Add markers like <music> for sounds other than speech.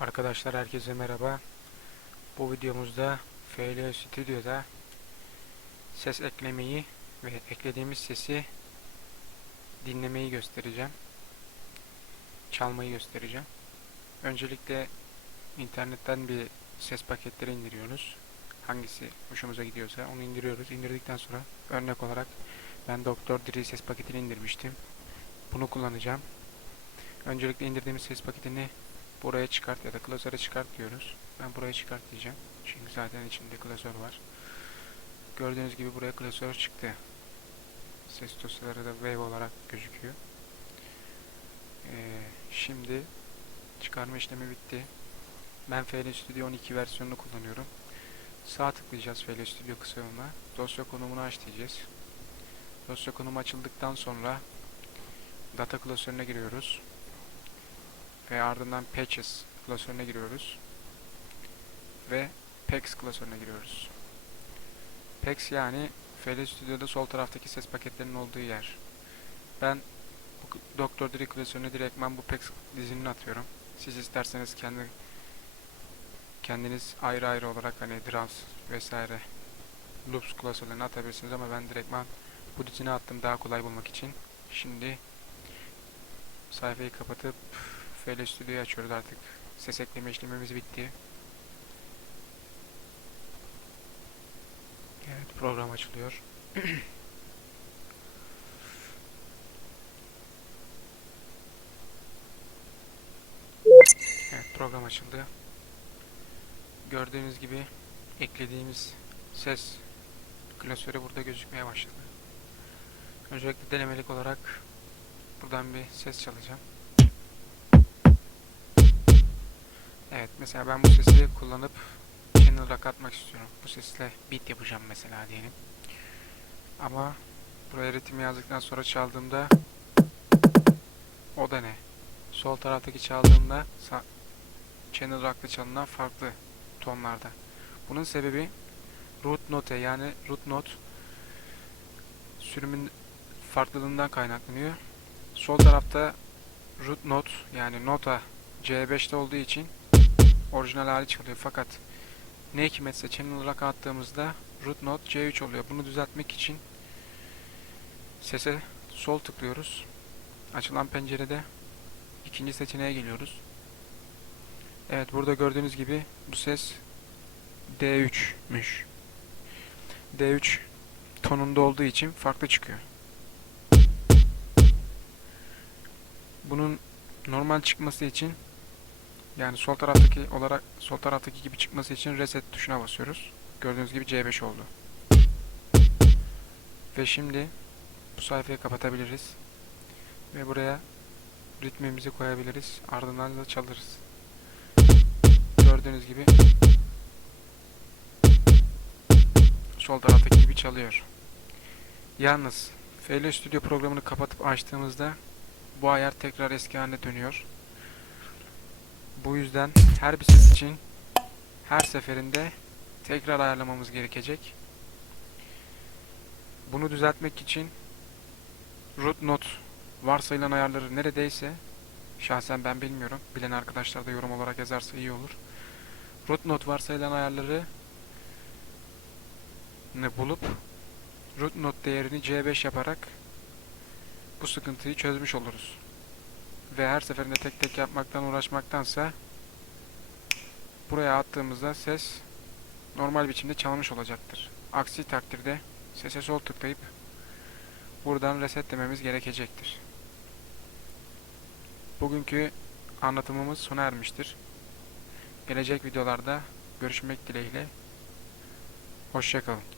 Arkadaşlar herkese merhaba. Bu videomuzda FL Studio'da ses eklemeyi ve eklediğimiz sesi dinlemeyi göstereceğim. Çalmayı göstereceğim. Öncelikle internetten bir ses paketleri indiriyoruz. Hangisi hoşumuza gidiyorsa onu indiriyoruz. İndirdikten sonra örnek olarak ben Doktor Dre ses paketini indirmiştim. Bunu kullanacağım. Öncelikle indirdiğimiz ses paketini buraya çıkart ya da klasöre çıkart diyoruz. Ben buraya çıkart diyeceğim. Çünkü zaten içinde klasör var. Gördüğünüz gibi buraya klasör çıktı. Ses dosyaları da wave olarak gözüküyor. Ee, şimdi çıkarma işlemi bitti. Ben FL Studio 12 versiyonunu kullanıyorum. Sağ tıklayacağız FL Studio kısa yoluna. Dosya konumunu aç diyeceğiz. Dosya konumu açıldıktan sonra data klasörüne giriyoruz ve ardından Patches klasörüne giriyoruz. Ve Pex klasörüne giriyoruz. Pex yani FL Studio'da sol taraftaki ses paketlerinin olduğu yer. Ben bu Dr. Dre klasörüne direktman bu Pex dizinini atıyorum. Siz isterseniz kendi kendiniz ayrı ayrı olarak hani drums vesaire loops klasörlerine atabilirsiniz ama ben direktman bu dizini attım daha kolay bulmak için. Şimdi sayfayı kapatıp FL Studio'yu açıyoruz artık. Ses ekleme işlemimiz bitti. Evet program açılıyor. <clears throat> evet program açıldı. Gördüğünüz gibi eklediğimiz ses klasörü burada gözükmeye başladı. Öncelikle denemelik olarak buradan bir ses çalacağım. Evet mesela ben bu sesi kullanıp channel rock atmak istiyorum. Bu sesle beat yapacağım mesela diyelim. Ama buraya ritim yazdıktan sonra çaldığımda o da ne? Sol taraftaki çaldığımda channel rock'ta çalınan farklı tonlarda. Bunun sebebi root note yani root note sürümün farklılığından kaynaklanıyor. Sol tarafta root note yani nota C5'te olduğu için orijinal hali çalıyor fakat ne hikmetse channel olarak attığımızda root note C3 oluyor. Bunu düzeltmek için sese sol tıklıyoruz. Açılan pencerede ikinci seçeneğe geliyoruz. Evet burada gördüğünüz gibi bu ses D3'müş. D3 tonunda olduğu için farklı çıkıyor. Bunun normal çıkması için yani sol taraftaki olarak sol taraftaki gibi çıkması için reset tuşuna basıyoruz. Gördüğünüz gibi C5 oldu. Ve şimdi bu sayfayı kapatabiliriz. Ve buraya ritmimizi koyabiliriz. Ardından da çalırız. Gördüğünüz gibi sol taraftaki gibi çalıyor. Yalnız FL Studio programını kapatıp açtığımızda bu ayar tekrar eski haline dönüyor. Bu yüzden her bir ses için her seferinde tekrar ayarlamamız gerekecek. Bunu düzeltmek için root note varsayılan ayarları neredeyse şahsen ben bilmiyorum. Bilen arkadaşlar da yorum olarak yazarsa iyi olur. Root note varsayılan ayarları ne bulup root note değerini C5 yaparak bu sıkıntıyı çözmüş oluruz ve her seferinde tek tek yapmaktan uğraşmaktansa buraya attığımızda ses normal biçimde çalmış olacaktır. Aksi takdirde sese sol tıklayıp buradan resetlememiz gerekecektir. Bugünkü anlatımımız sona ermiştir. Gelecek videolarda görüşmek dileğiyle. Hoşçakalın.